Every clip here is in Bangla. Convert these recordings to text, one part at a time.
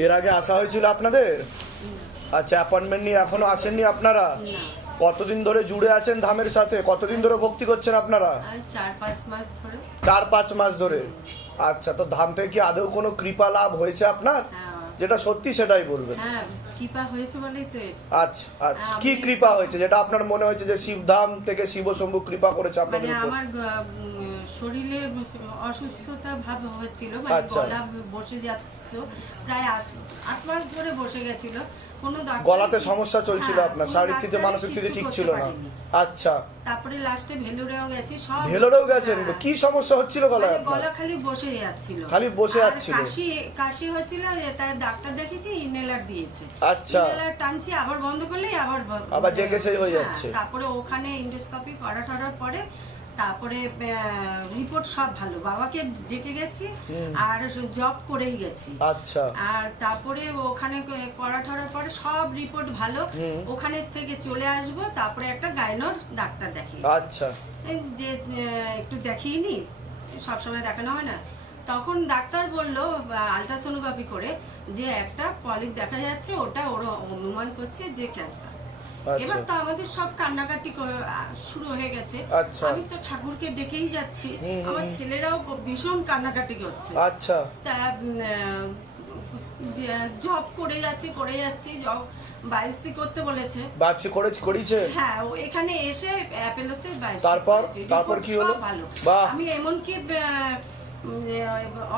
এর আগে আসা হয়েছিল আপনাদের? আচ্ছা অ্যাপয়েন্টমেন্ট নিয়ে এখনও আসেননি আপনারা? কতদিন ধরে জুড়ে আছেন ধামের সাথে? কতদিন ধরে ভক্তি করছেন আপনারা? চার পাঁচ মাস ধরে। আচ্ছা তো ধাম থেকে কি আদৌ কোনো কৃপা লাভ হয়েছে আপনার? হ্যাঁ। যেটা সত্যি সেটাই বলবেন। হ্যাঁ। আচ্ছা আচ্ছা। কি কৃপা হয়েছে? যেটা আপনার মনে হয়েছে যে শিবধাম থেকে শিব শম্ভু কৃপা করেছে মানে আপনাদের আমার শরীরে অসুস্থতা ভাব হচ্ছিল মানে আচ্ছা। গলা বসে যাচ্ছিল প্রায় আট আট মাস ধরে বসে গেছিল। কোনো গলাতে সমস্যা চলছিল হ্যাঁ, আপনার শারীরিক স্থিতি মানসিক স্থিতি ঠিক ছিল না। আচ্ছা। তারপরে লাস্টে ভেলুরেও গেছি সব ভেলোরেও গেছেন? হ্যাঁ। কি সমস্যা হচ্ছিল গলায় মানে আপনার? গলা খালি বসে যাচ্ছিল। খালি বসে যাচ্ছিল। কাশি কাশি হচ্ছিল ডাক্তার দেখিয়েছি ইনহেলার দিয়েছে। আচ্ছা। ইনহেলার টানছি আবার বন্ধ করলেই আবার আবার জেগে সেই হয়ে হ্যাঁ, যাচ্ছে। তারপরে ওখানে ইন্ডোস্কোপি করা টরার পরে তারপরে রিপোর্ট সব ভালো। বাবাকে ডেকে গেছি আর জব করেই গেছি। আচ্ছা। আর তারপরে ওখানে করা ঠরার পরে সব রিপোর্ট ভালো। ওখানে থেকে চলে আসব তারপরে একটা গাইনোর ডাক্তার দেখি আচ্ছা। যে একটু দেখিয়ে নি সবসময় দেখানো হয় না। তখন ডাক্তার বলল আলট্রাসোনোগ্রাফি করে যে একটা পলিপ দেখা যাচ্ছে ওটা ওর অনুমান করছে যে ক্যান্সার। এবার তো আমাদের সব কান্নাকাটি শুরু হয়ে গেছে। আচ্ছা। আমি তো ঠাকুরকে ডেকেই যাচ্ছি। আমার ছেলেরাও ভীষণ কান্নাকাটি করছে। আচ্ছা। তা জব করে যাচ্ছি করে যাচ্ছি জব বায়োপসি করতে বলেছে। করে করিছে হ্যাঁ ও এখানে এসে অ্যাপেলোতে biopsy তারপর? তারপর কি হলো? ভালো। আমি এমনকি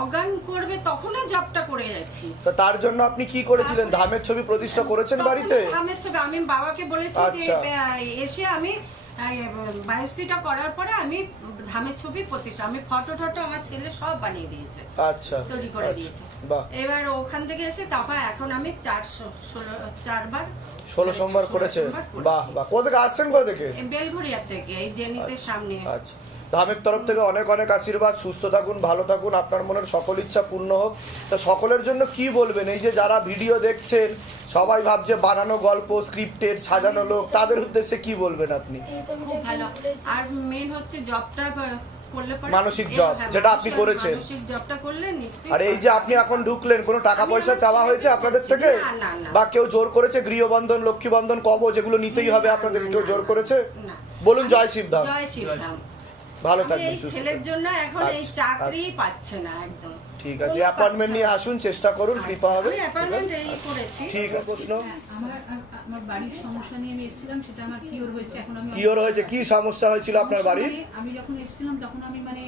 অজ্ঞান করবে তখনও জবটা করে যাচ্ছি। তো তার জন্য আপনি কি করেছিলেন? ধামের ছবি প্রতিষ্ঠা করেছেন বাড়িতে? ধামের ছবি। আমি বাবাকে বলেছি যে আচ্ছা। এসে আমি করার পরে আমি ধামের ছবি প্রতিষ্ঠা আমি ফটো টটো আমার ছেলে সব বানিয়ে দিয়েছে। আচ্ছা তৈরি করে আচ্ছা, দিয়েছে। এবার ওখান থেকে এসে তারপর এখন আমি চার ষোলো চারবার ষোলো সোমবার করেছে? বাহ বাহ। কোথা থেকে? আসছেন কোথা থেকে? থেকে এই জেনিতের সামনে। আচ্ছা। ধামের তরফ থেকে অনেক অনেক আশীর্বাদ সুস্থ থাকুন ভালো থাকুন আপনার মনের সকল ইচ্ছা পূর্ণ হোক। তা সকলের জন্য কি বলবেন? এই যে যারা ভিডিও দেখছেন সবাই ভাবছে বানানো গল্প স্ক্রিপ্টেড সাজানো লোক তাদের উদ্দেশ্যে কি বলবেন আপনি? খুব ভালো। আর মেন হচ্ছে জবটা মানসিক job, হ্যাঁ, যেটা আপনি করেছেন। আর এই যে আপনি এখন ঢুকলেন কোনো টাকা পয়সা চাওয়া হয়েছে আপনাদের থেকে। বা কেউ জোর করেছে গৃহবন্ধন লক্ষ্মী বন্ধন কব যেগুলো নিতেই হবে আপনাদের কেউ জোর করেছে? বলুন জয় শিবধাম জয় শিবধাম ভালো থাকবেন ছেলের জন্য এখন এই আচ্ছা, চাকরি আচ্ছা। পাচ্ছে না একদম। ঠিক আছে অ্যাপয়েন্টমেন্ট নিয়ে আসুন চেষ্টা করুন কৃপা হবে। অ্যাপয়েন্টমেন্ট এই করেছি। ঠিক আছে প্রশ্ন? আমার আমার বাড়ির সমস্যা নিয়ে আমি এসেছিলাম সেটা আমার কিওর হয়েছে এখন আমি কিওর হয়েছে কি সমস্যা হয়েছিল আপনার বাড়ির? আমি যখন এসেছিলাম তখন আমি মানে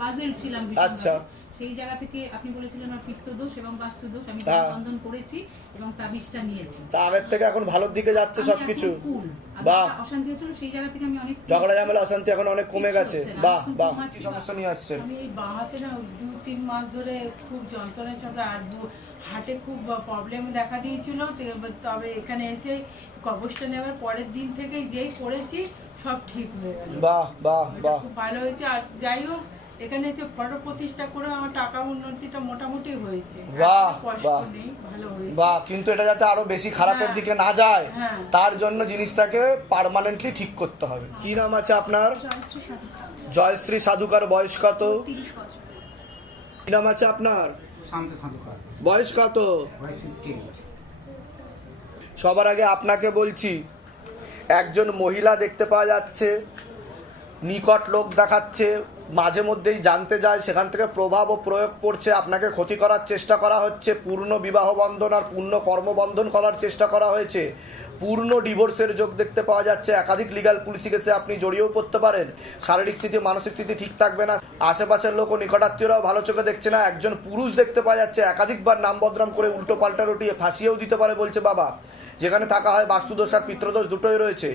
পাজেল ছিলাম আচ্ছা। সেই জায়গা থেকে আপনি বলেছিলেন আমার পিত্ত দোষ এবং বাস্তু দোষ আমি হ্যাঁ। বন্ধন করেছি এবং তাবিজটা নিয়েছি। তা আগের থেকে এখন ভালোর দিকে যাচ্ছে সবকিছু। বাহ। অশান্তি হচ্ছিল সেই জায়গা থেকে আমি অনেক ঝগড়া ঝামেলা অশান্তি এখন অনেক কমে গেছে। বাহ বাহ। কি সমস্যা নিয়ে আসছেন? আমি এই বাঁ না দু তিন মাস ধরে খুব যন্ত্রণা ছিল আর হার্টে খুব প্রবলেম দেখা দিয়েছিল। তবে এখানে এসে কবচটা নেওয়ার পরের দিন থেকে যেই পড়েছি সব ঠিক হয়ে গেল। বাহ বাহ বাহ। খুব ভালো হয়েছে। আর যাই হোক এখানে এসে ফটো প্রতিষ্ঠা করে আমার টাকা উন্নতিটা মোটামুটি হয়েছে। বাহ, বাহ। ভালো হয়েছে। বাহ কিন্তু এটা যাতে আরও বেশি খারাপের হ্যাঁ। দিকে না যায় হ্যাঁ। তার জন্য জিনিসটাকে পার্মানেন্টলি ঠিক করতে হবে। কি নাম আছে আপনার? জয়শ্রী সাধুকার। বয়স কত? কি নাম আছে আপনার? বয়স কত? সবার আগে আপনাকে বলছি একজন মহিলা দেখতে পাওয়া যাচ্ছে নিকট লোক দেখাচ্ছে মাঝে মধ্যেই জানতে যায়, সেখান থেকে প্রভাব ও প্রয়োগ পড়ছে, আপনাকে ক্ষতি করার চেষ্টা করা হচ্ছে, পূর্ণ বিবাহ বন্ধন আর পূর্ণ কর্মবন্ধন করার চেষ্টা করা হয়েছে। পূর্ণ ডিভোর্সের যোগ দেখতে পাওয়া যাচ্ছে, একাধিক লিগাল পুলিশি কেসে আপনি জড়িয়েও পড়তে পারেন। শারীরিক স্থিতি, মানসিক স্থিতি ঠিক থাকবে না। আশেপাশের লোক ও নিকটাত্মীয়রাও ভালো চোখে দেখছে না। একজন পুরুষ দেখতে পাওয়া যাচ্ছে, একাধিকবার নাম বদনাম করে উল্টো পাল্টা রটিয়ে ফাঁসিয়েও দিতে পারে বলছে বাবা। যেখানে থাকা হয় বাস্তুদোষ আর পিত্রদোষ দুটোই রয়েছে।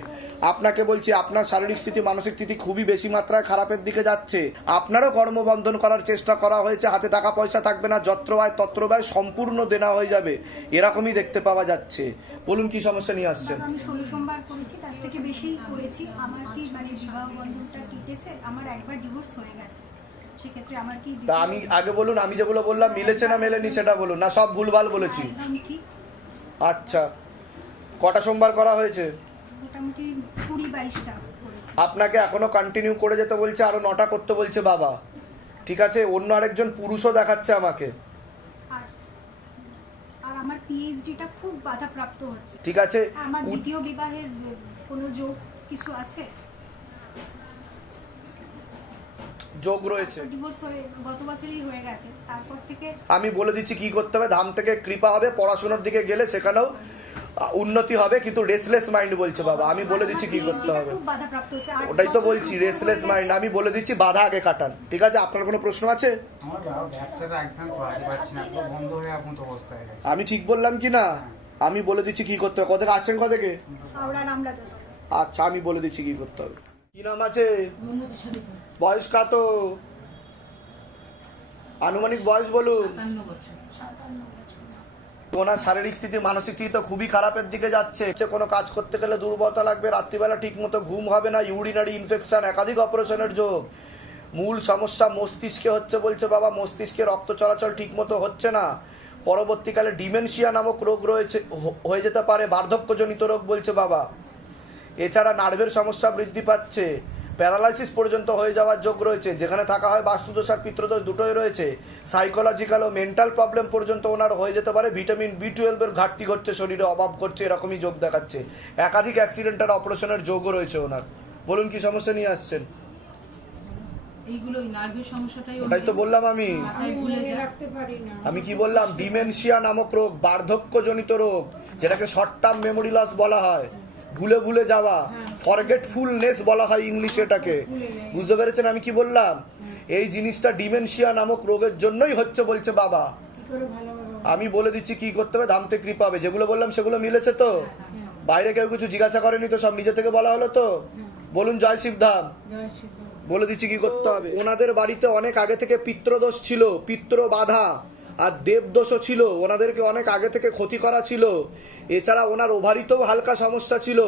আপনাকে বলছি আপনার শারীরিক স্থিতি মানসিক স্থিতি খুবই বেশি মাত্রায় খারাপের দিকে যাচ্ছে। আপনারও কর্মবন্ধন করার চেষ্টা করা হয়েছে হাতে টাকা পয়সা থাকবে না যত্র ব্যয় তত্র ব্যয় সম্পূর্ণ দেনা হয়ে যাবে। এরকমই দেখতে পাওয়া যাচ্ছে। বলুন কি সমস্যা নিয়ে আসছেন? আমি ষোলো সোমবার করেছি তার থেকে বেশি করেছি। আমার কি মানে বিবাহ বন্ধনটা কেটেছে? আমার একবার ডিভোর্স হয়ে গেছে। সেক্ষেত্রে আমার কি তা আমি আগে বলুন আমি যেগুলো বললাম মিলেছে না মেলেনি সেটা বলুন। না সব ভুলভাল বলেছি। ঠিক। আচ্ছা। কটা সোমবার করা হয়েছে? মোটামুটি কুড়ি বাইশটা করেছি। আপনাকে এখনও কন্টিনিউ করে যেতে বলছে আরও নটা করতে বলছে বাবা। ঠিক আছে অন্য আরেকজন পুরুষও দেখাচ্ছে আমাকে। আর আমার পিএইচডিটা খুব বাধাপ্রাপ্ত হচ্ছে। ঠিক আছে আমার দ্বিতীয় বিবাহের কোনো যোগ কিছু আছে? যোগ রয়েছে। ডিভোর্স হয়ে গত বছরই হয়ে গেছে তারপর থেকে আমি বলে দিচ্ছি কি করতে হবে ধাম থেকে কৃপা হবে পড়াশোনার দিকে গেলে সেখানেও উন্নতি হবে কিন্তু রেসলেস মাইন্ড বলছে বাবা। আমি বলে দিচ্ছি কি করতে হবে। ওটাই তো বলছি রেসলেস মাইন্ড আমি বলে দিচ্ছি বাধা আগে কাটান। ঠিক আছে আপনার কোনো প্রশ্ন আছে? আমি ঠিক বললাম কি না? আমি বলে দিচ্ছি কি করতে হবে। কোথেকে আসছেন কোথেকে? আচ্ছা আমি বলে দিচ্ছি কি করতে হবে। কি নাম আছে? বয়স কত? আনুমানিক বয়স বলুন। ওনার শারীরিক স্থিতি, মানসিক স্থিতি তো খুবই খারাপের দিকে যাচ্ছে। কোনো কাজ করতে গেলে দুর্বলতা লাগবে, রাত্রিবেলা ঠিক মতো ঘুম হবে না ইউরিনারি ইনফেকশন একাধিক অপারেশনের যোগ। মূল সমস্যা মস্তিষ্কে হচ্ছে বলছে বাবা, মস্তিষ্কে রক্ত চলাচল ঠিক মতো হচ্ছে না। পরবর্তীকালে ডিমেনশিয়া নামক রোগ রয়েছে হয়ে যেতে পারে, বার্ধক্যজনিত রোগ বলছে বাবা। এছাড়া নার্ভের সমস্যা বৃদ্ধি পাচ্ছে। প্যারালাইসিস পর্যন্ত হয়ে যাওয়ার যোগ রয়েছে যেখানে থাকা হয় বাস্তুদোষ আর পিত্রদোষ দুটোই রয়েছে। সাইকোলজিক্যাল ও মেন্টাল প্রবলেম পর্যন্ত ওনার হয়ে যেতে পারে। ভিটামিন বি টুয়েলভের ঘাটতি ঘটছে শরীরে অভাব করছে এরকমই যোগ দেখাচ্ছে। একাধিক অ্যাক্সিডেন্ট আর অপারেশনের যোগও রয়েছে ওনার। বলুন কি সমস্যা নিয়ে আসছেন? ওটাই তো বললাম আমি। মাথায় আমি কি বললাম? ডিমেনশিয়া নামক রোগ বার্ধক্যজনিত রোগ যেটাকে শর্ট টার্ম মেমোরি লস বলা হয়। ভুলে ভুলে যাওয়া। ফরগেটফুলনেস বলা হয় ইংলিশে এটাকে। বুঝতে পেরেছেন আমি কি বললাম? এই জিনিসটা ডিমেনশিয়া নামক রোগের জন্যই হচ্ছে বলছে বাবা। আমি বলে দিচ্ছি কি করতে হবে? ধামতে কৃপা হবে। যেগুলো বললাম সেগুলো মিলেছে তো? বাইরে কেউ কিছু জিজ্ঞাসা করেনি তো সব নিজে থেকে বলা হলো তো? বলুন জয় শিবধাম বলে দিচ্ছি কি করতে হবে? ওনাদের বাড়িতে অনেক আগে থেকে পিত্রদোষ ছিল পিত্র বাধা আর দেবদোষও ছিল। ওনাদেরকে অনেক আগে থেকে ক্ষতি করা ছিল। এছাড়া ওনার ওভারিতেও হালকা সমস্যা ছিল।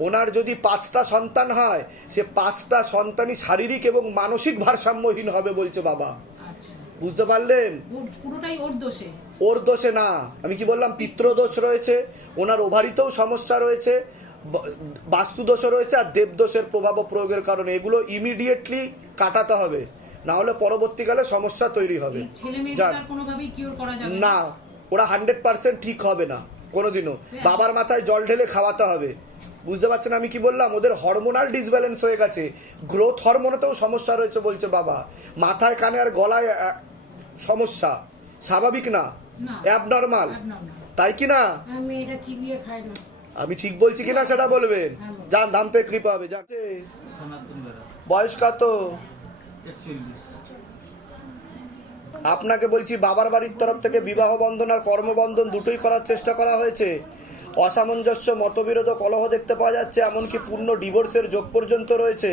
ওনার যদি পাঁচটা সন্তান হয় সে পাঁচটা সন্তানই শারীরিক এবং মানসিক ভারসাম্যহীন হবে বলছে বাবা। আচ্ছা। বুঝতে পারলেন? ওর পুরোটাই ওর দোষে? ওর দোষে না। আমি কি বললাম পিত্রদোষ রয়েছে ওনার ওভারিতেও সমস্যা রয়েছে ব- বাস্তুদোষ রয়েছে আর দেবদোষের প্রভাব ও প্রয়োগের কারণে। এগুলো ইমিডিয়েটলি কাটাতে হবে। না হলে পরবর্তীকালে সমস্যা তৈরি হবে। না। ওরা হান্ড্রেড পার্সেন্ট ঠিক হবে না কোনোদিনও। বাবার মাথায় জল ঢেলে খাওয়াতে হবে। বুঝতে পারছেন আমি কি বললাম? ওদের হরমোনাল ডিসব্যালেন্স হয়ে গেছে। গ্রোথ হরমোনেতেও সমস্যা রয়েছে বলছে বাবা। মাথায় কানে আর গলায় সমস্যা। স্বাভাবিক না? না। অ্যাবনর্মাল তাই কি না? আমি এটা চিবিয়ে খাই না। ঠিক বলছি কিনা সেটা বলবেন? যান ধামতে কৃপা হবে। যাচ্ছে সনাতন বেড়া। বয়স কত? একচল্লিশ আপনাকে বলছি, বাবার বাড়ির তরফ থেকে বিবাহ বন্ধন আর কর্মবন্ধন দুটোই করার চেষ্টা করা হয়েছে। অসামঞ্জস্য, মতবিরোধ কলহ দেখতে পাওয়া যাচ্ছে, এমনকি পূর্ণ ডিভোর্সের যোগ পর্যন্ত রয়েছে।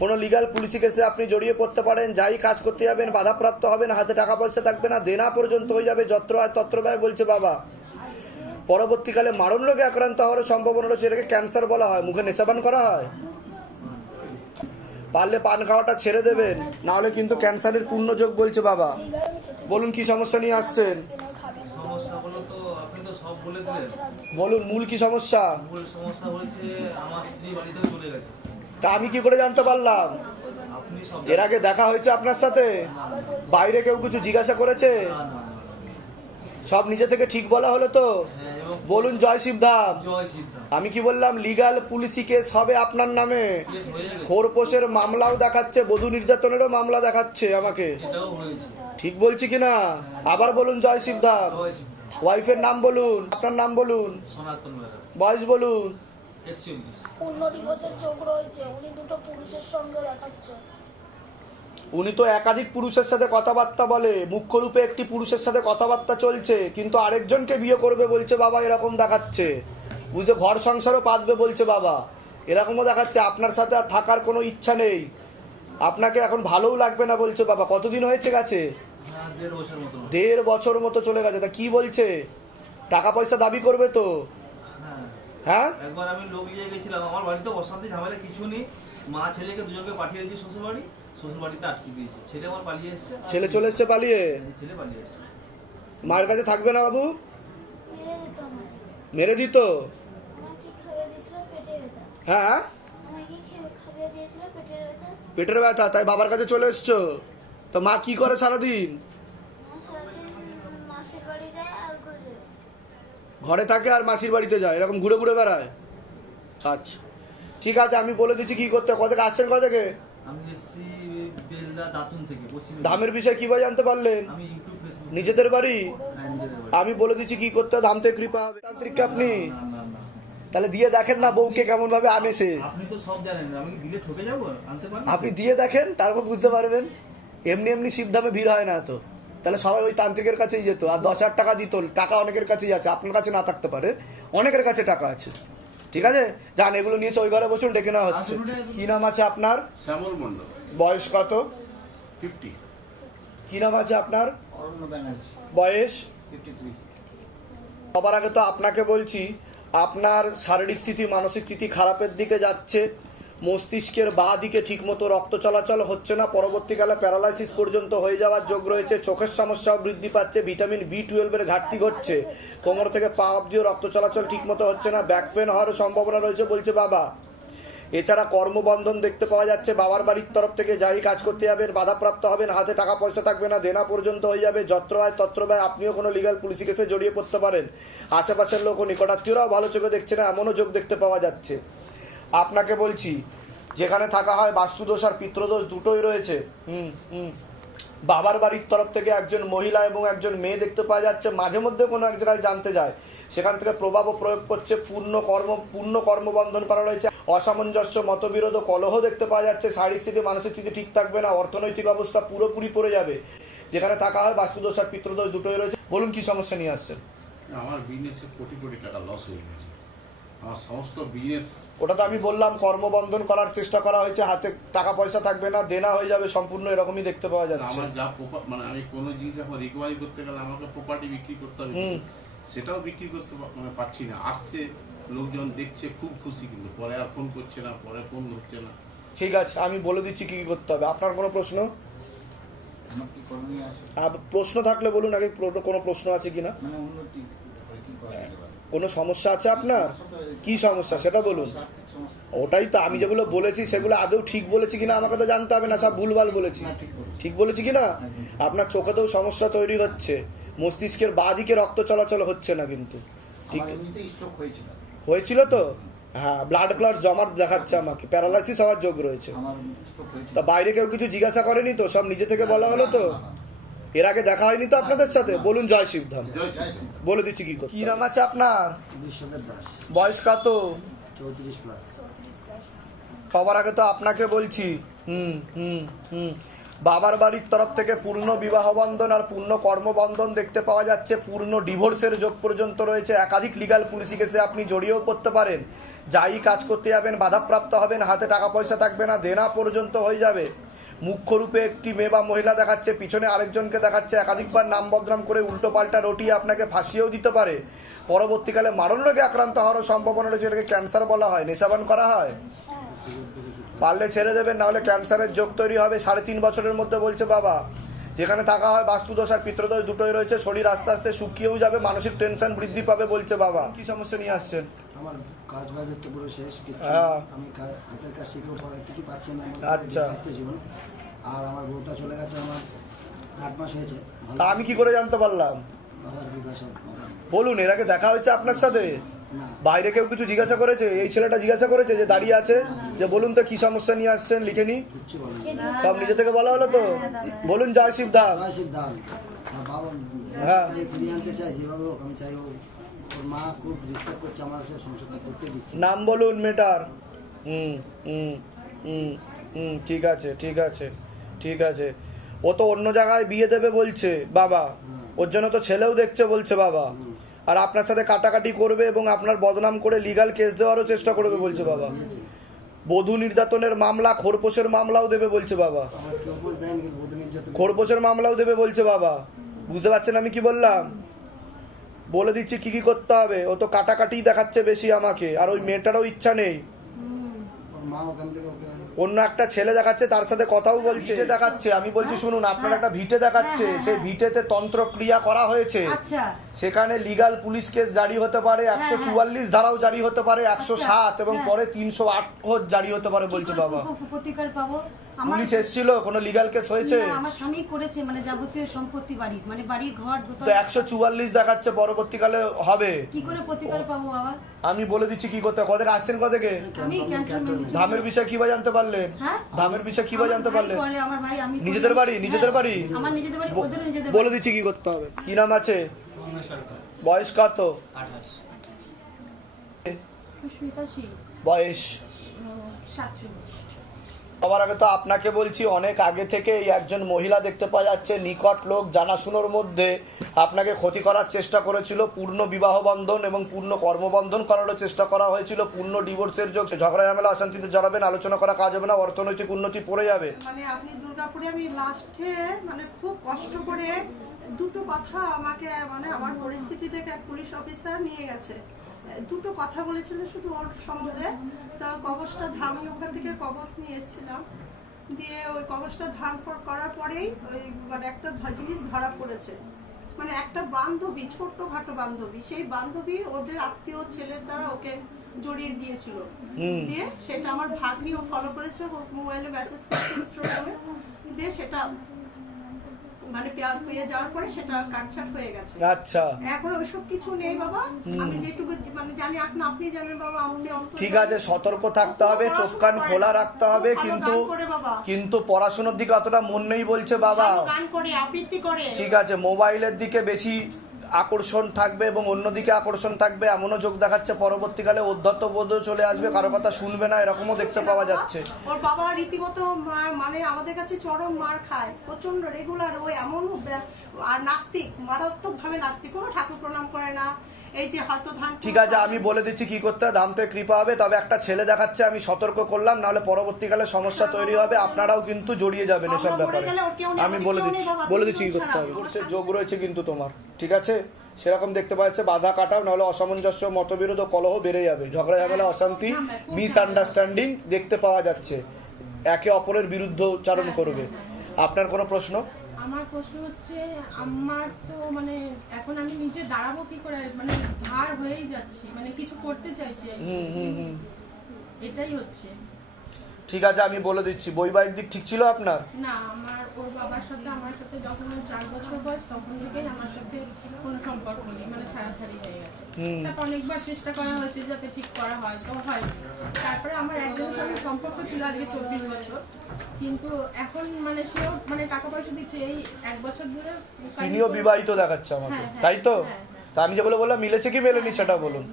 কোনো লিগাল পুলিশি কেসে আপনি জড়িয়ে পড়তে পারেন, যাই কাজ করতে যাবেন, বাধাপ্রাপ্ত হবেন, হাতে টাকা পয়সা থাকবে না, দেনা পর্যন্ত হয়ে যাবে, যত্র আর তত্র ব্যয় বলছে বাবা। পরবর্তীকালে মারণ রোগে আক্রান্ত হওয়ার সম্ভাবনা রয়েছে, এটাকে ক্যান্সার বলা হয়, মুখে নেশাবান করা হয়। পারলে পান খাওয়াটা ছেড়ে দেবেন। নাহলে কিন্তু ক্যান্সারের পূর্ণ যোগ বলছে বাবা। বলুন কি সমস্যা নিয়ে আসছেন? বলুন মূল কি সমস্যা? তা আমি কি করে জানতে পারলাম? এর আগে দেখা হয়েছে আপনার সাথে? বাইরে কেউ কিছু জিজ্ঞাসা করেছে। সব নিজে থেকে ঠিক বলা হলো তো? হ্যাঁ বলুন জয় শিবধাম আমি কি বললাম লিগাল পুলিশি কেস হবে আপনার নামে? হয়ে খোরপোশের মামলাও দেখাচ্ছে বধূ নির্যাতনেরও মামলা দেখাচ্ছে আমাকে। ঠিক বলছি কিনা আবার বলুন জয় শিবধাম ওয়াইফের নাম বলুন আপনার নাম বলুন। সনাতন বয়স বলুন। পূর্ণ দিবসের যোগ রয়েছে উনি দুটো পুরুষের সঙ্গে দেখাচ্ছে। উনি তো একাধিক পুরুষের সাথে কথাবার্তা বলে মুখ্য রূপে একটি পুরুষের সাথে কথাবার্তা চলছে, কিন্তু আরেকজনকে বিয়ে করবে বলছে, বাবা, এরকম দেখাচ্ছে। বুঝতে ঘর সংসারও পাতবে বলছে, বাবা, এরকমও দেখাচ্ছে, আপনার সাথে আর থাকার কোনো ইচ্ছা নেই। আপনাকে এখন ভালোও লাগবে না, বলছে, বাবা, কতদিন হয়েছে গেছে? দেড় বছর মতো চলে গেছে, তা কি বলছে? টাকা পয়সা দাবি করবে তো। হ্যাঁ? হ্যাঁ একবার আমি লোক নিয়ে গেছিলাম, আমার বাড়িতে অশান্তি ঝামেলা, কিছু নেই। মা ছেলেকে দুজনকে পাঠিয়ে দিয়েছি শ্বশুর বাড়ি শ্বশুর বাড়িতে আটকে দিয়েছে ছেলে আমার পালিয়ে এসছে ছেলে চলে এসছে পালিয়ে? ছেলে পালিয়ে এসছে। মায়ের কাছে থাকবে না বাবু? মেরে দিত হ্যাঁ আমাকে খেয়ে খাইয়ে দিয়েছিল? পেটের ব্যথা। তাই বাবার কাছে চলে এসছো? তো মা কি করে সারাদিন? মা সারাদিন মাসির বাড়ি যায় আর ওখানে ঘরে থাকে আর মাসির বাড়িতে যায়। এরকম ঘুরে ঘুরে বেড়ায়। আচ্ছা। ঠিক আছে আমি বলে দিচ্ছি কি করতে কত থেকে আসছেন কত থেকে আমি এসেছি বেলদা দাতুন থেকে পশ্চিম। দামের বিষয়ে কীভাবে জানতে পারলেন? আমি ইউটিউব ফেসবুক নিজেদের বাড়ি। আমি বলে দিচ্ছি কি করতে হয়, দামতে কৃপা হবে। তান্ত্রিক আপনি। তাহলে দিয়ে দেখেন না বউকে কেমন ভাবে আনে সে আপনি তো সব জানেন আমি দিলে ঠকে যাব? আনতে পারবেন? আপনি দিয়ে দেখেন তারপর বুঝতে পারবেন। এমনি এমনি শিবধামে ভিড় হয় না তো। তাহলে সবাই ওই তান্ত্রিকের কাছেই যেত। আর দশ হাজার টাকা দিত টাকা অনেকের কাছেই আছে আপনার কাছে না থাকতে পারে অনেকের কাছে টাকা আছে। ঠিক আছে? যান এগুলো নিয়ে সই ওই ঘরে বসুন ডেকে নেওয়া হচ্ছে। কি নাম আছে আপনার? শ্যামল মন্ডল বয়স কত? ফিফটি। কি নাম আছে আপনার? বয়স? সবার আগে তো আপনাকে বলছি আপনার শারীরিক স্থিতি মানসিক স্থিতি খারাপের দিকে যাচ্ছে। মস্তিষ্কের বা দিকে ঠিকমতো রক্ত চলাচল হচ্ছে না। পরবর্তীকালে প্যারালাইসিস পর্যন্ত হয়ে যাওয়ার যোগ রয়েছে। চোখের সমস্যাও বৃদ্ধি পাচ্ছে। ভিটামিন বি টুয়েলভের ঘাটতি ঘটছে। কোমর থেকে পা অব্দিও রক্ত চলাচল ঠিকমতো হচ্ছে না। ব্যাক পেন হওয়ারও সম্ভাবনা রয়েছে বলছে বাবা। এছাড়া কর্মবন্ধন দেখতে পাওয়া যাচ্ছে। বাবার বাড়ির তরফ থেকে যাই কাজ করতে যাবেন, বাধাপ্রাপ্ত হবেন, হাতে টাকা পয়সা থাকবে না, দেনা পর্যন্ত হয়ে যাবে, যত্র হয় তত্র ব্যয়। আপনিও কোনো লিগাল পুলিশি কেসে জড়িয়ে পড়তে পারেন। আশেপাশের লোক নিকটাত্মীয়রাও ভালো চোখে দেখছে না, এমনও যোগ দেখতে পাওয়া যাচ্ছে। আপনাকে বলছি, যেখানে থাকা হয় বাস্তুদোষ আর পিত্রদোষ দুটোই রয়েছে। হুম হুম। বাবার বাড়ির তরফ থেকে একজন মহিলা এবং একজন মেয়ে দেখতে পাওয়া যাচ্ছে, মাঝে মধ্যে কোনো এক জায়গায় জানতে যায়। সেখান থেকে প্রভাব ও প্রয়োগ করছে, পূর্ণ কর্ম, পূর্ণ কর্মবন্ধন করা রয়েছে। অসামঞ্জস্য, মতবিরোধ কলহ দেখতে পাওয়া যাচ্ছে, শারীরিক স্থিতি, মানসিক স্থিতি ঠিক থাকবে না, অর্থনৈতিক অবস্থা পুরোপুরি পড়ে যাবে। যেখানে থাকা হয় বাস্তুদোষ আর পিত্রদোষ দুটোই রয়েছে। বলুন কি সমস্যা নিয়ে আসছেন? আমার বিজনেসে কোটি কোটি টাকা লস হয়ে গেছে। সমস্ত বিজনেস ওটা তো আমি বললাম কর্মবন্ধন করার চেষ্টা করা হয়েছে হাতে টাকা পয়সা থাকবে না দেনা হয়ে যাবে সম্পূর্ণ এরকমই দেখতে পাওয়া যাচ্ছে। আমার যা মানে আমি কোনো জিনিস এখন রিকভারি করতে গেলে আমাকে প্রপার্টি বিক্রি করতে হবে। হুম। সেটাও বিক্রি করতে মানে পারছি না। আসছে লোকজন দেখছে খুব খুশি কিন্তু। পরে আর ফোন করছে না পরে ফোন ধরছে না। ঠিক আছে আমি বলে দিচ্ছি কি কি করতে হবে। আপনার কোনো প্রশ্ন? প্রশ্ন থাকলে বলুন আগে কোনো প্রশ্ন আছে কিনা? মানে উন্নতি কোনো সমস্যা আছে আপনার? কি সমস্যা? সেটা বলুন। ওটাই তো আমি যেগুলো বলেছি সেগুলো আদৌ ঠিক বলেছি কিনা আমাকে তো জানতে হবে না সব ভুলভাল বলেছি। ঠিক বলেছি কিনা? আপনার চোখেতেও সমস্যা তৈরি হচ্ছে। মস্তিষ্কের বাঁ দিকে রক্ত চলাচল হচ্ছে না কিন্তু। ঠিক। হয়েছিল। তো? হ্যাঁ ব্লাড ক্লট জমাট দেখাচ্ছে আমাকে। প্যারালাইসিস হওয়ার যোগ রয়েছে। তা বাইরে কেউ কিছু জিজ্ঞাসা করেনি তো? সব নিজে থেকে বলা হলো তো? এর আগে দেখা হয়নি তো আপনাদের সাথে? বলুন জয় শিবধাম। জয় জয় শ্রী শ্রী বলে দিচ্ছি কি কি নাম আছে আপনার? বয়স কত? সবার আগে তো আপনাকে বলছি। হুম হুম হুম। বাবার বাড়ির তরফ থেকে পূর্ণ বিবাহ বন্ধন আর পূর্ণ কর্মবন্ধন দেখতে পাওয়া যাচ্ছে। পূর্ণ ডিভোর্সের যোগ পর্যন্ত রয়েছে। একাধিক লিগাল পুলিশি কেসে আপনি জড়িয়েও পড়তে পারেন। যাই কাজ করতে যাবেন বাধাপ্রাপ্ত হবেন হাতে টাকা পয়সা থাকবে না দেনা পর্যন্ত হয়ে যাবে। মুখ্য রূপে একটি মেয়ে বা মহিলা দেখাচ্ছে, পিছনে আরেকজনকে দেখাচ্ছে, একাধিকবার নাম বদনাম করে উল্টো পাল্টা রটিয়ে আপনাকে ফাঁসিয়েও দিতে পারে। পরবর্তীকালে মারণ রোগে আক্রান্ত হওয়ারও সম্ভাবনা রয়েছে, এটাকে ক্যান্সার বলা হয়। নেশাবান করা হয়? পারলে ছেড়ে দেবেন, নাহলে ক্যান্সারের যোগ তৈরি হবে। সাড়ে তিন বছরের মধ্যে বলছে বাবা। যেখানে থাকা হয় বাস্তুদোষ আর পিত্রদোষ দুটোই রয়েছে শরীর আস্তে আস্তে শুকিয়েও যাবে মানসিক টেনশন বৃদ্ধি পাবে বলছে বাবা। কি সমস্যা নিয়ে আসছেন? আমার কাজ বাজ একটু পুরো শেষ হ্যাঁ। আমি হাতের কাজ শিখেও পরে কিছু পাচ্ছি না আচ্ছা। জীবন। আর আমার বউটা চলে গেছে আমার আট মাস হয়েছে। তা আমি কি করে জানতে পারলাম? বলুন এর আগে দেখা হয়েছে আপনার সাথে? বাইরে কেউ কিছু জিজ্ঞাসা করেছে? এই ছেলেটা জিজ্ঞাসা করেছে যে দাঁড়িয়ে আছে? যে বলুন তো কি সমস্যা নিয়ে আসছেন লিখে নি সব নিজে থেকে বলা হলো তো? বলুন জয় শিবধাম হ্যাঁ। নাম বলুন মেটার হুম হুম হুম হুম ঠিক আছে ঠিক আছে ঠিক আছে। ও তো অন্য জায়গায় বিয়ে দেবে বলছে বাবা। ওর জন্য তো ছেলেও দেখছে বলছে বাবা। আর আপনার সাথে কাটাকাটি করবে এবং আপনার বদনাম করে লিগাল কেস দেওয়ারও চেষ্টা করবে বলছে বাবা। বধূ নির্যাতনের মামলা, খোরপোশের মামলাও দেবে বলছে বাবা। খোরপোশের মামলাও দেবে বলছে বাবা। বুঝতে পারছেন আমি কি বললাম? বলে দিচ্ছি কি কি করতে হবে। ও তো কাটাকাটি দেখাচ্ছে বেশি আমাকে। আর ওই মেয়েটারও ইচ্ছা নেই। মা ওখান থেকে অন্য একটা ছেলে দেখাচ্ছে তার সাথে কথাও বলছে। ভিটে দেখাচ্ছে আমি বলছি শুনুন আপনার একটা ভিটে দেখাচ্ছে সেই ভিটেতে তন্ত্র ক্রিয়া করা হয়েছে। আচ্ছা। সেখানে লিগাল পুলিশ কেস জারি হতে পারে একশো চুয়াল্লিশ ধারাও জারি হতে পারে একশো সাত এবং পরে তিনশো আট জারি হতে পারে বলছে বাবা। প্রতিকার পাবো? আমার পুলিশ এসেছিল কোনো লিগাল কেস হয়েছে? আমার স্বামী করেছে মানে যাবতীয় সম্পত্তি বাড়ির মানে বাড়ির ঘর তো একশো চুয়াল্লিশ দেখাচ্ছে পরবর্তীকালে হবে। কি করে প্রতিকার পাবো বাবা? আমি বলে দিচ্ছি কি করতে কত আসছেন থেকে আমি ধামের বিষয়ে কি বা জানতে পারলেন হ্যাঁ? ধামের বিষয়ে কি বা জানতে পারলেন করে, আমার ভাই আমি নিজেদের বাড়ি নিজেদের হ্যাঁ, বাড়ি? আমার নিজেদের বাড়ি ব- নিজেদের বলে বাড়ি। দিচ্ছি কি করতে হবে। কি নাম আছে? বয়স কত? বয়স? সাতচল্লিশ। সবার আগে তো আপনাকে বলছি, অনেক আগে থেকে একজন মহিলা দেখতে পাওয়া যাচ্ছে, নিকট লোক জানাশুনোর মধ্যে আপনাকে ক্ষতি করার চেষ্টা করেছিল, পূর্ণ বিবাহ বন্ধন এবং পূর্ণ কর্মবন্ধন করারও চেষ্টা করা হয়েছিল, পূর্ণ ডিভোর্সের যোগ ঝগড়া, ঝামেলা, অশান্তিতে জড়াবেন, আলোচনা করা কাজ হবে না, অর্থনৈতিক উন্নতি পড়ে যাবে। মানে আপনি দুর্গাপুরে আমি লাস্টে মানে খুব কষ্ট করে দুটো কথা আমাকে মানে আমার পরিস্থিতি থেকে পুলিশ অফিসার নিয়ে গেছে। দুটো কথা বলেছিল শুধু ওর সম্বন্ধে তা কবচটা ধান ওখান থেকে কবচ নিয়ে এসেছিলাম। দিয়ে ওই কবচটা ধান করার পরেই ওই মানে একটা জিনিস ধরা পড়েছে। মানে একটা বান্ধবী ছোট্টখাটো বান্ধবী সেই বান্ধবী ওদের আত্মীয় ছেলের দ্বারা ওকে জড়িয়ে দিয়েছিল। দিয়ে সেটা আমার ভাগ্নি ও ফলো করেছে মোবাইলে মেসেজ করেছে ইনস্টাগ্রামে দিয়ে সেটা মানে পেয়ে যাওয়ার পরে সেটা কাটছাট হয়ে গেছে। আচ্ছা। এখন ওইসব কিছু নেই বাবা। আমি যেটুকু মানে জানি আপনি আপনি জানেন বাবা আপনি ঠিক আছে সতর্ক থাকতে হবে চোখ কান খোলা রাখতে হবে কিন্তু কিন্তু পড়াশোনার দিকে অতটা মন নেই বলছে বাবা। গান করে আবৃত্তি করে। ঠিক আছে মোবাইলের দিকে বেশি আকর্ষণ থাকবে এবং অন্যদিকে আকর্ষণ থাকবে, এমনও যোগ দেখাচ্ছে পরবর্তীকালে অধ্যত্ত বোধ চলে আসবে, কারও কথা শুনবে না, এরকমও দেখতে পাওয়া যাচ্ছে। ওর বাবা রীতিমতো মানে আমাদের কাছে চরম মার খায় প্রচণ্ড রেগুলার ও এমন আর নাস্তিক মারাত্মক ভাবে নাস্তিক, কোনো ঠাকুর প্রণাম করে না। এই যে হয়তো ঠিক আছে আমি বলে দিচ্ছি কি করতে হবে ধামতে কৃপা হবে তবে একটা ছেলে দেখাচ্ছে আমি সতর্ক করলাম নাহলে পরবর্তীকালে সমস্যা তৈরি হবে আপনারাও কিন্তু জড়িয়ে যাবেন এসব ব্যাপারে। আমি বলে দিচ্ছি বলে দিচ্ছি কি করতে হবে যোগ রয়েছে কিন্তু তোমার ঠিক আছে? সেরকম দেখতে পাচ্ছে বাধা কাটাও নাহলে অসামঞ্জস্য মতবিরোধ ও কলহ বেড়ে যাবে ঝগড়া ঝামেলা অশান্তি মিসআন্ডারস্ট্যান্ডিং দেখতে পাওয়া যাচ্ছে। একে অপরের বিরুদ্ধ উচ্চারণ করবে। আপনার কোনো প্রশ্ন? আমার প্রশ্ন হচ্ছে আমার তো মানে এখন আমি নিজে দাঁড়াবো কি করে? মানে ধার হয়েই যাচ্ছি মানে কিছু করতে চাইছি এটাই হচ্ছে। ঠিক আছে আমি বলে দিচ্ছি। বৈবাহিক দিক ঠিক ছিল আপনার? না আমার ওর বাবার সাথে আমার সাথে যখন ওর চার বছর বয়স তখন থেকেই আমার সাথে কোনো সম্পর্ক নেই মানে ছাড়াছাড়ি হয়ে গেছে। তারপর অনেকবার চেষ্টা করা হয়েছে যাতে ঠিক করা হয় তো হয় তারপরে আমার একজনের সঙ্গে সম্পর্ক ছিল আজকে চব্বিশ বছর কিন্তু এখন মানে সেও মানে টাকা পয়সা দিচ্ছে এই এক বছর ধরে তিনিও বিবাহিত দেখাচ্ছে আমাকে হ্যাঁ, হ্যাঁ, তাই তো? হ্যাঁ, তা আমি যেগুলো বললাম মিলেছে কি মেলেনি সেটা বলুন।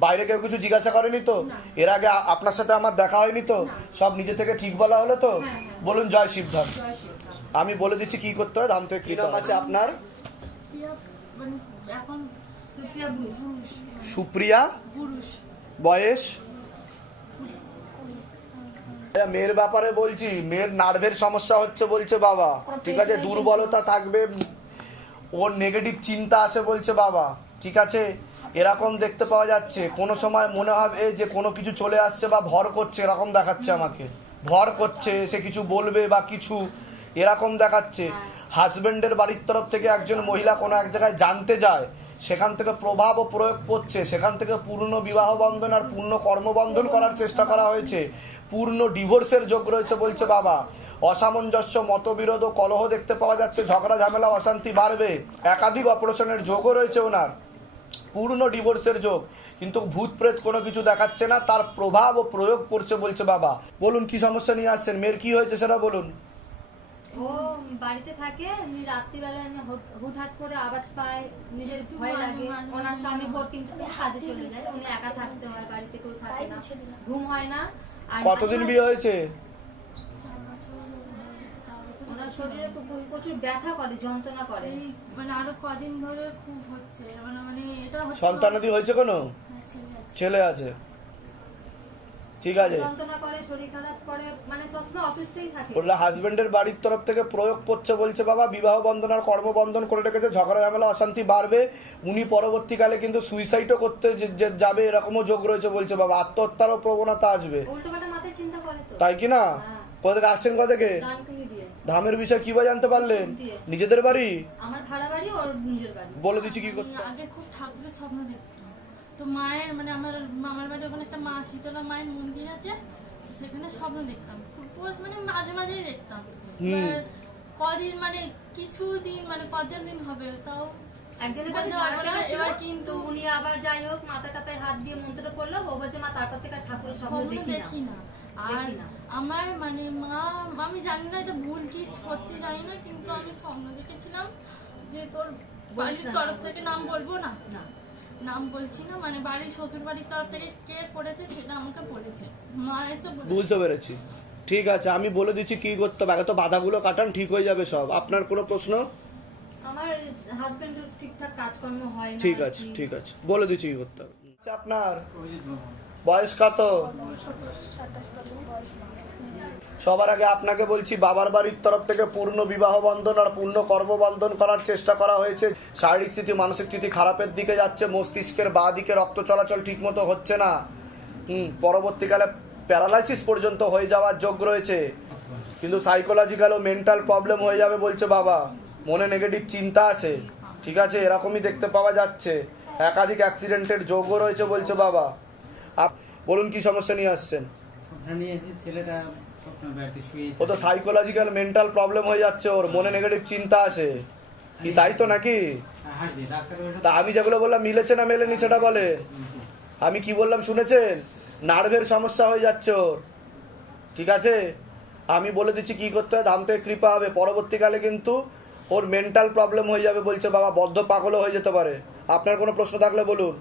বাইরে কেউ কিছু জিজ্ঞাসা করেনি তো? এর আগে আপনার সাথে আমার দেখা হয়নি তো? সব নিজে থেকে ঠিক বলা হলো তো? বলুন জয় শিবধাম। আমি বলে দিচ্ছি কি করতে হয় ধাম থেকে কি নাম আছে আপনার? সুপ্রিয়া? পুরুষ বয়স মেয়ের ব্যাপারে বলছি মেয়ের নার্ভের সমস্যা হচ্ছে বলছে বাবা। ঠিক আছে দুর্বলতা থাকবে। ওর নেগেটিভ চিন্তা আসে বলছে বাবা। ঠিক আছে? এরকম দেখতে পাওয়া যাচ্ছে। কোনো সময় মনে হবে যে কোনো কিছু চলে আসছে বা ভর করছে এরকম দেখাচ্ছে আমাকে। ভর করছে সে কিছু বলবে বা কিছু এরকম দেখাচ্ছে। হাজবেন্ডের বাড়ির তরফ থেকে একজন মহিলা কোনো এক জায়গায় জানতে যায় সেখান থেকে প্রভাব ও প্রয়োগ করছে সেখান থেকে পূর্ণ বিবাহ বন্ধন আর পূর্ণ কর্মবন্ধন করার চেষ্টা করা হয়েছে। পূর্ণ ডিভোর্সের যোগ রয়েছে বলছে বাবা। অসামঞ্জস্য মতবিরোধ ও কলহ দেখতে পাওয়া যাচ্ছে। ঝগড়া ঝামেলা অশান্তি বাড়বে। একাধিক অপারেশনের যোগও রয়েছে ওনার। পূর্ণ ডিভোর্সের যোগ। কিন্তু ভূত প্রেত কোনো কিছু দেখাচ্ছে না তার প্রভাব ও প্রয়োগ করছে বলছে বাবা। বলুন কি সমস্যা নিয়ে আসছেন? মেয়ের কি হয়েছে সেটা বলুন। ও বাড়িতে থাকে রাত্রিবেলা হুটহাট করে আওয়াজ পায় নিজের ভয় লাগে। ওনার স্বামী ভোর তিনটে থেকে কাজে চলে যায়। উনি একা থাকতে হয় বাড়িতে কেউ থাকে না। ঘুম হয় না। কতদিন বিয়ে হয়েছে? ওনার শরীরে খুব প্রচুর ব্যথা করে যন্ত্রণা করে। এই মানে আরও কদিন ধরে খুব হচ্ছে মানে মানে এটা হচ্ছে সন্তানাদি হয়েছে কোনো? হ্যাঁ, ছেলে আছে। ঠিক আছে। যন্ত্রণা করে শরীর খারাপ করে মানে সবসময় অসুস্থই থাকে। বললে হাজবেন্ডের বাড়ির তরফ থেকে প্রয়োগ করছে বলছে বাবা বিবাহ বন্ধন আর কর্মবন্ধন করে রেখেছে ঝগড়া ঝামেলা অশান্তি বাড়বে। উনি পরবর্তীকালে কিন্তু সুইসাইডও করতে যাবে এরকমও যোগ রয়েছে বলছে বাবা। আত্মহত্যারও প্রবণতা আসবে। উল্টোপাল্টা মাথায় চিন্তা করে তো। তাই কি না? হ্যাঁ। কোথা থেকে আসছেন কোথা থেকে? ধামের বিষয়ে কি বা জানতে পারলেন? নিজেদের বাড়ি? আমার ভাড়া বাড়ি ওর নিজের বাড়ি। বলে দিচ্ছি কি করতে। আগে খুব ঠাকুরের স্বপ্ন দেখতাম। তো মায়ের মানে আমার মামার বাড়ি ওখানে একটা মা শীতলা মায়ের মন্দির আছে সেখানে স্বপ্ন দেখতাম। খুব মানে মাঝে মাঝেই দেখতাম। হুম। কদিন মানে কিছু দিন মানে কদিন দিন হবে তাও একজনের কাছে পারব না, ঝাড়াতে গেছিল, এবার কিন্তু উনি আবার যাই হোক মাথা টাথায় হাত দিয়ে মন্ত্র পড়ল ও বলছে মা তারপর থেকে আর ঠাকুরের স্বপ্ন দেখি না। আর আমার মানে মা আমি জানি না এটা ভুল কি সত্যি জানি না কিন্তু আমি স্বপ্ন দেখেছিলাম যে তোর বাড়ির তরফ থেকে নাম বলব না? না নাম বলছি না মানে বাড়ির শ্বশুর বাড়ির তরফ থেকে কে করেছে সেটা আমাকে বলেছে। মা এসে বুঝতে পেরেছি। ঠিক আছে আমি বলে দিচ্ছি কি করতে হবে। আগে তো বাধাগুলো কাটান ঠিক হয়ে যাবে সব। আপনার কোনো প্রশ্ন? আমার হাজবেন্ডের ঠিকঠাক কাজকর্ম হয় না ঠিক আছে ঠিক আছে। বলে দিচ্ছি কি করতে হবে। আচ্ছা, আপনার? বয়স কত? সবার আগে আপনাকে বলছি, বাবার বাড়ির তরফ থেকে পূর্ণ বিবাহ বন্ধন আর পূর্ণ কর্মবন্ধন করার চেষ্টা করা হয়েছে। শারীরিক স্থিতি, মানসিক স্থিতি খারাপের দিকে যাচ্ছে, মস্তিষ্কের বা দিকে রক্ত চলাচল ঠিকমতো হচ্ছে না। হুম, পরবর্তীকালে প্যারালাইসিস পর্যন্ত হয়ে যাওয়ার যোগ রয়েছে। কিন্তু সাইকোলজিক্যাল ও মেন্টাল প্রবলেম হয়ে যাবে বলছে বাবা। মনে নেগেটিভ চিন্তা আছে। ঠিক আছে, এরকমই দেখতে পাওয়া যাচ্ছে। একাধিক অ্যাক্সিডেন্টের যোগও রয়েছে বলছে বাবা। আপ বলুন কি সমস্যা নিয়ে আসছেন? ছেলেটা ও তো সাইকোলজিক্যাল মেন্টাল প্রবলেম হয়ে যাচ্ছে ওর মনে নেগেটিভ চিন্তা আছে। কি তাই তো নাকি? তা আমি যেগুলো বললাম মিলেছে না মেলেনি সেটা বলে? আমি কি বললাম শুনেছেন? নার্ভের সমস্যা হয়ে যাচ্ছে ওর। ঠিক আছে? আমি বলে দিচ্ছি কি করতে হয়? ধাম থেকে কৃপা হবে। পরবর্তীকালে কিন্তু ওর মেন্টাল প্রবলেম হয়ে যাবে বলছে বাবা বদ্ধ পাগলও হয়ে যেতে পারে। আপনার কোনো প্রশ্ন থাকলে বলুন।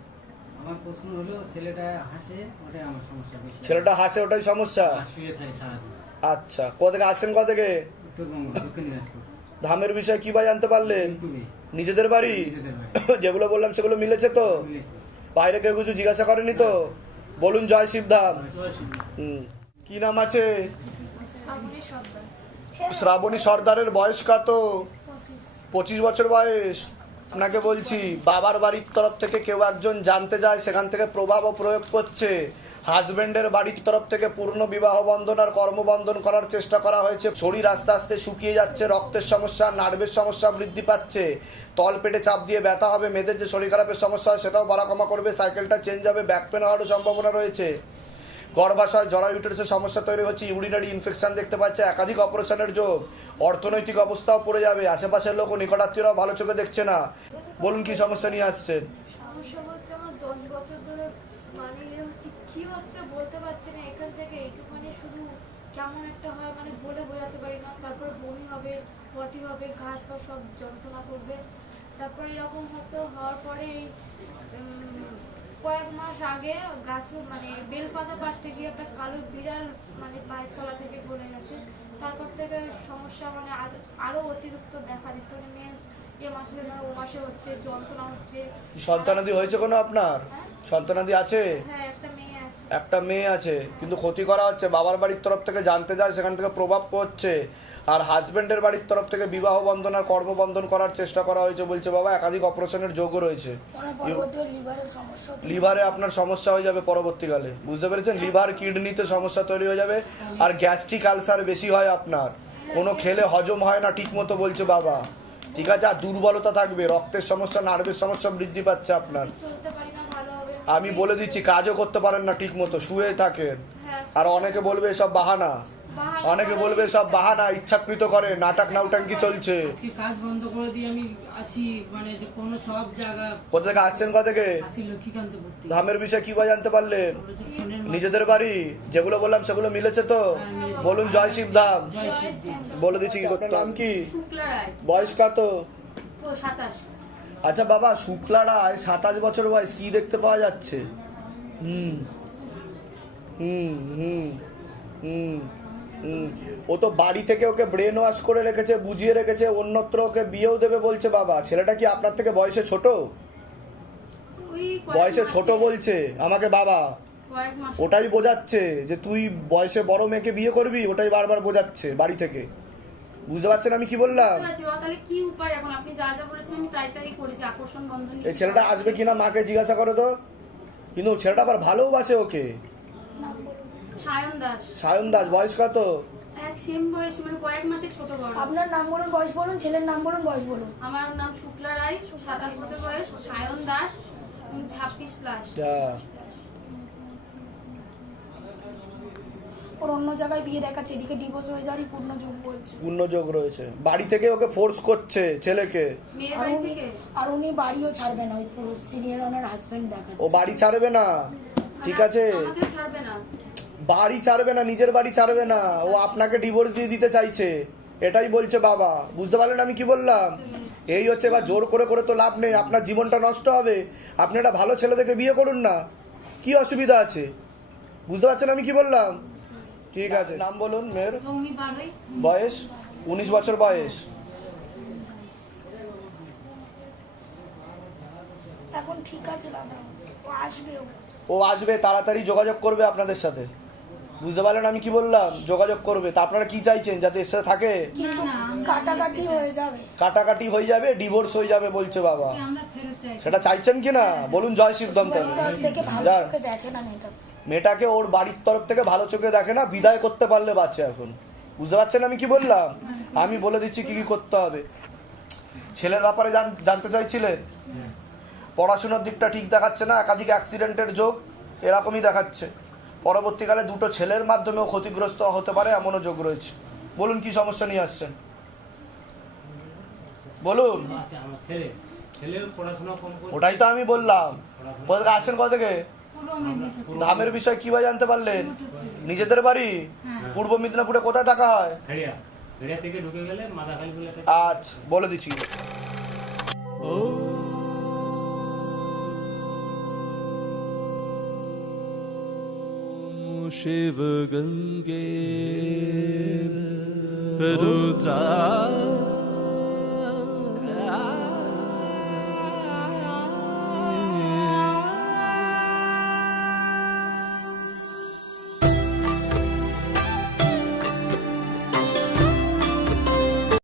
আমার প্রশ্ন হলো ছেলেটা হাসে ওটাই আমার সমস্যা বেশি। ছেলেটা হাসে ওটাই সমস্যা? শুয়ে থাকে সারাদিন। আচ্ছা কোথা থেকে আসছেন কোথা থেকে? উত্তরবঙ্গ দক্ষিণ দিনাজপুর। ধামের বিষয়ে কি বা জানতে পারলেন নিজেদের বাড়ি? যেগুলো বললাম সেগুলো মিলেছে তো? বাইরে কেউ কিছু জিজ্ঞাসা করেনি তো? বলুন জয় শিবধাম হুম। কি নাম আছে? শ্রাবণী সর্দারের বয়স কত? পঁচিশ বছর বয়স। আপনাকে বলছি, বাবার বাড়ির তরফ থেকে কেউ একজন জানতে যায়, সেখান থেকে প্রভাব ও প্রয়োগ করছে। হাজবেন্ডের বাড়ির তরফ থেকে পূর্ণ বিবাহ বন্ধন আর কর্মবন্ধন করার চেষ্টা করা হয়েছে। শরীর আস্তে আস্তে শুকিয়ে যাচ্ছে, রক্তের সমস্যা, নার্ভের সমস্যা বৃদ্ধি পাচ্ছে। তল পেটে চাপ দিয়ে ব্যথা হবে মেয়েদের যে শরীর খারাপের সমস্যা হয়, সেটাও বাড়া কমা করবে, সাইকেলটা চেঞ্জ হবে, ব্যাক পেন হওয়ারও সম্ভাবনা রয়েছে। গর্ভাশয় জরা ইউটারাসের সমস্যা তৈরি হচ্ছে ইউরিনারি ইনফেকশন দেখতে পাচ্ছে, একাধিক অপারেশনের যোগ। অর্থনৈতিক অবস্থাও পড়ে যাবে, আশেপাশের লোক নিকটাত্মীয়রাও ভালো চোখে দেখছে না। বলুন কি সমস্যা নিয়ে আসছেন? মানে মানে তারপর এরকম হতো হওয়ার পরে কয়েক মাস আগে গাছে মানে বেলপাতা কাটতে গিয়ে একটা কালো বিড়াল মানে পায়ের তলা থেকে গলে গেছে। তারপর থেকে সমস্যা মানে আরও অতিরিক্ত দেখা দিচ্ছে। মানে মেন্স এ মাসে ও মাসে হচ্ছে যন্ত্রণা হচ্ছে। সন্তানাদি হয়েছে কোনো আপনার? সন্তানাদি আছে? হ্যাঁ একটা মেয়ে আছে। একটা মেয়ে আছে কিন্তু ক্ষতি করা হচ্ছে। বাবার বাড়ির তরফ থেকে জানতে যায় সেখান থেকে প্রভাব পড়ছে। আর হাজবেন্ডের বাড়ির তরফ থেকে বিবাহ বন্ধন আর কর্মবন্ধন করার চেষ্টা করা হয়েছে বলছে বাবা একাধিক অপারেশনের যোগও রয়েছে। লিভারে আপনার সমস্যা হয়ে যাবে পরবর্তীকালে। বুঝতে পেরেছেন? লিভার কিডনিতে সমস্যা তৈরি হয়ে যাবে আর গ্যাস্ট্রিক আলসার বেশি হয় আপনার। কোনো খেলে হজম হয় না ঠিক মতো বলছে বাবা। ঠিক আছে? আর দুর্বলতা থাকবে রক্তের সমস্যা নার্ভের সমস্যা বৃদ্ধি পাচ্ছে আপনার। আমি বলে দিচ্ছি কাজও করতে পারেন না ঠিক মতো শুয়ে থাকেন। হ্যাঁ আর অনেকে বলবে এসব বাহানা। অনেকে বলবে সব বাহানা ইচ্ছাকৃত করে নাটক নাউটাঙ্কি চলছে। আজকে কাজ বন্ধ করে দিয়ে আমি আসি মানে যে কোনো সব জায়গা কোথা থেকে আসছেন কোথা থেকে? আসি লক্ষ্মীকান্ত ভর্তি ধামের বিষয়ে কি বা জানতে পারলেন? নিজেদের বাড়ি যেগুলো বললাম সেগুলো মিলেছে তো? বলুন জয় শিব ধাম। বলে দিচ্ছি কি নাম কি? বয়স কত? আচ্ছা বাবা শুক্লা রায় সাতাশ বছর বয়স কি দেখতে পাওয়া যাচ্ছে? হুম হুম। হুম হুম হুম। ও তো বাড়ি থেকে ওকে ব্রেন ওয়াশ করে রেখেছে বুঝিয়ে রেখেছে অন্যত্র ওকে বিয়েও দেবে বলছে বাবা। ছেলেটা কি আপনার থেকে বয়সে ছোট? বয়সে ছোট বলছে আমাকে বাবা। ওটাই বোঝাচ্ছে যে তুই বয়সে বড় মেয়েকে বিয়ে করবি ওটাই বারবার বোঝাচ্ছে বাড়ি থেকে। বুঝতে পারছেন আমি কি বললাম? এই ছেলেটা আসবে কিনা মাকে জিজ্ঞাসা করো তো। কিন্তু ছেলেটা আবার ভালোবাসে ওকে। সায়ন দাস। সায়ন দাস বয়স কত? এক সেম বয়স মানে কয়েক মাসের ছোট বড়। আপনার নাম বলুন বয়স বলুন ছেলের নাম বলুন বয়স বলুন। আমার নাম শুক্লা রায় সাতাশ বছর বয়স সায়ন দাস ছাব্বিশ প্লাস ওর অন্য জায়গায় বিয়ে দেখাচ্ছে এদিকে ডিভোর্স হয়ে যাওয়ারই পূর্ণ যোগ বলছে। পূর্ণযোগ রয়েছে। বাড়ি থেকে ওকে ফোর্স করছে ছেলেকে? আর উনি থেকে? আর উনি বাড়িও ছাড়বে না ওই পুরো সিনিয়র ওনার হাজবেন্ড ও বাড়ি ছাড়বে না? ঠিক আছে। আমাকে ছাড়বে না। বাড়ি ছাড়বে না নিজের বাড়ি ছাড়বে না। ও আপনাকে ডিভোর্স দিয়ে দিতে চাইছে। এটাই বলছে বাবা। বুঝতে পারলেন আমি কি বললাম? এই হচ্ছে বা জোর করে করে তো লাভ নেই। আপনার জীবনটা নষ্ট হবে। আপনি একটা ভালো ছেলে দেখে বিয়ে করুন না। কি অসুবিধা আছে? বুঝতে পারছেন আমি কি বললাম? ঠিক আছে। নাম বলুন মেয়ের? বয়স? উনিশ বছর বয়স। এখন ঠিক আছে দাদা ও আসবেও। ও আসবে তাড়াতাড়ি যোগাযোগ করবে আপনাদের সাথে। বুঝতে পারলেন আমি কি বললাম? যোগাযোগ করবে। তা আপনারা কি চাইছেন? যাতে এর সাথে থাকে? কাটাকাটি হয়ে যাবে। কাটাকাটি হয়ে যাবে ডিভোর্স হয়ে যাবে বলছে বাবা। আমরা ফেরত চাই সেটা চাইছেন কি না? বলুন জয় শিবদম মেয়েটাকে ওর বাড়ির তরফ থেকে ভালো চোখে দেখে না বিদায় করতে পারলে বাচ্চা এখন। বুঝতে পারছেন আমি কি বললাম? আমি বলে দিচ্ছি কি কি করতে হবে। ছেলের ব্যাপারে জান- জানতে চাইছিলেন? পড়াশোনার দিকটা ঠিক দেখাচ্ছে না একাধিক অ্যাক্সিডেন্টের যোগ এরকমই দেখাচ্ছে। পরবর্তীকালে দুটো ছেলের মাধ্যমেও ক্ষতিগ্রস্ত হতে পারে এমনও যোগ রয়েছে। বলুন কি সমস্যা নিয়ে আসছেন? বলুন। আচ্ছা আমার ছেলে। ছেলেও পড়াশোনা কম করে ওটাই তো আমি বললাম। কোথা থেকে আসছেন কোথা থেকে? ধামের বিষয় কীভাবে জানতে পারলেন? নিজেদের বাড়ি? পূর্ব মেদিনীপুরে কোথায় থাকা হয়? আচ্ছা বলে দিচ্ছি। sevgin gel Rudra